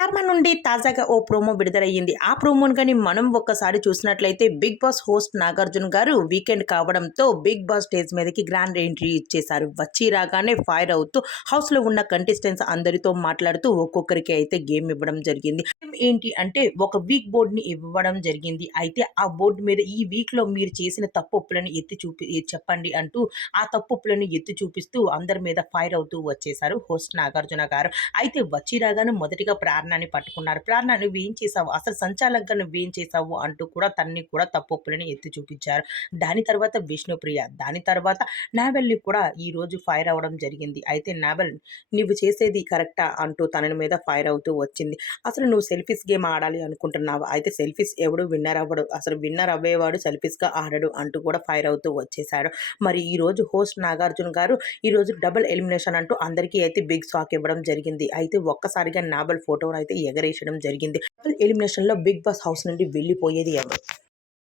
స్టార్మా నుండి తాజాగా ఓ ప్రోమో విడుదలయ్యింది. ఆ ప్రోమోను గాని మనం ఒక్కసారి చూసినట్లయితే బిగ్ బాస్ హోస్ట్ నాగార్జున గారు వీకెండ్ కావడంతో బిగ్ బాస్ స్టేజ్ మీదకి గ్రాండ్ ఎంట్రీ ఇచ్చేశారు. వచ్చి రాగానే ఫైర్ అవుతూ హౌస్‌లో ఉన్న కంటెస్టెంట్స్ అందరితో మాట్లాడుతూ ఒక్కొక్కరికి అయితే గేమ్ ఇవ్వడం జరిగింది. గేమ్ ఏంటి అంటే ఒక వీక్ బోర్డ్‌ని ఇవ్వడం జరిగింది. అయితే ఆ బోర్డ్ మీద ఈ వీక్‌లో మీరు చేసిన తప్పొప్పులను చెప్పండి అంటూ ఆ తప్పొప్పులను ఎత్తి చూపిస్తూ అందరి మీద ఫైర్ అవుతూ వచ్చేశారు హోస్ట్ నాగార్జున గారు. అయితే వచ్చి రాగానే మొదటిగా ప్రార్థనని పట్టుకున్నారు. ప్రార్థన నువ్వేం చేశావు? అసలు సంచాలకుగా నువ్వేం చేశావు? అంటూ కూడా తనని కూడా తప్పొప్పులని ఎత్తి చూపించారు. దాని తర్వాత విష్ణుప్రియ, దాని తర్వాత నావెల్‌ని కూడా ఈరోజు ఫైర్ అవ్వడం జరిగింది. అయితే నావెల్ నువ్వు చేసేది కరెక్టా? అంటూ తనని మీద ఫైర్ అవుతూ వచ్చింది. అసలు నువ్వు సెల్ఫిష్ గేమ్ ఆడాలి అనుకుంటున్నావా? అయితే సెల్ఫిష్ ఎవడు విన్నర్ అవ్వడు. అసలు విన్నర్ అవ్వేవాడు సెల్ఫిష్‌గా ఆడడు అంటూ కూడా ఫైర్ అవుతూ వచ్చేసాడు. మరి ఈరోజు హోస్ట్ నాగార్జున గారు ఈరోజు డబుల్ ఎలిమినేషన్ అంటూ అందరికీ అయితే బిగ్ షాక్ ఇవ్వడం జరిగింది. అయితే ఒక్కసారిగా నావెల్ ఫోటోను అయితే ఎగరేయడం జరిగింది. డబుల్ ఎలిమినేషన్‌లో బిగ్ బాస్ హౌస్ నుండి వెళ్ళిపోయేది ఎవరు?